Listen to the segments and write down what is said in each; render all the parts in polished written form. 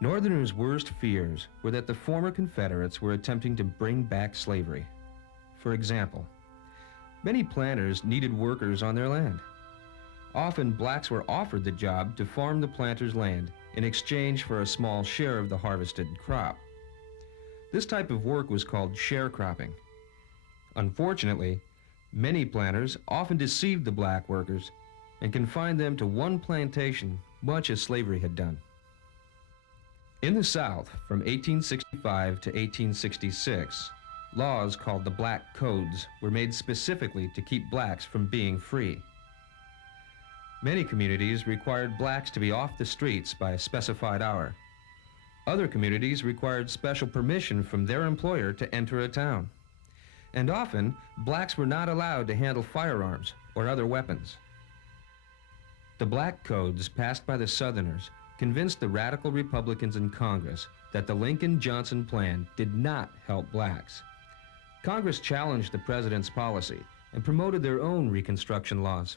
Northerners' worst fears were that the former Confederates were attempting to bring back slavery. For example, many planters needed workers on their land. Often, blacks were offered the job to farm the planters' land in exchange for a small share of the harvested crop. This type of work was called sharecropping. Unfortunately, many planters often deceived the black workers and confined them to one plantation, much as slavery had done. In the South, from 1865 to 1866, laws called the Black Codes were made specifically to keep blacks from being free. Many communities required blacks to be off the streets by a specified hour. Other communities required special permission from their employer to enter a town. And often, blacks were not allowed to handle firearms or other weapons. The Black Codes passed by the Southerners convinced the radical Republicans in Congress that the Lincoln-Johnson plan did not help blacks. Congress challenged the president's policy and promoted their own Reconstruction laws.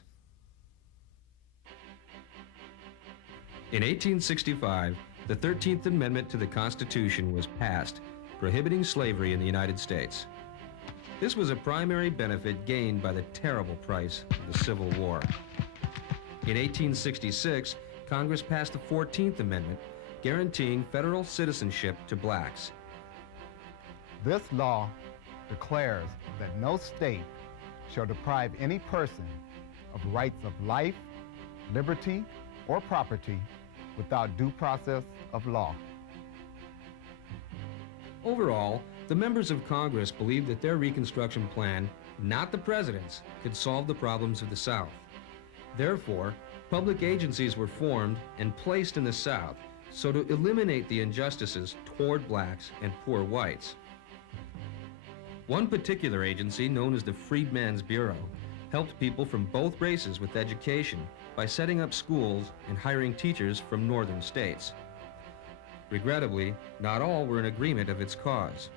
In 1865, the 13th Amendment to the Constitution was passed, prohibiting slavery in the United States. This was a primary benefit gained by the terrible price of the Civil War. In 1866, Congress passed the 14th Amendment, guaranteeing federal citizenship to blacks. This law declares that no state shall deprive any person of rights of life, liberty, or property without due process of law. Overall, the members of Congress believed that their Reconstruction plan, not the president's, could solve the problems of the South. Therefore, public agencies were formed and placed in the South so to eliminate the injustices toward blacks and poor whites. One particular agency, known as the Freedmen's Bureau, helped people from both races with education by setting up schools and hiring teachers from northern states. Regrettably, not all were in agreement of its cause.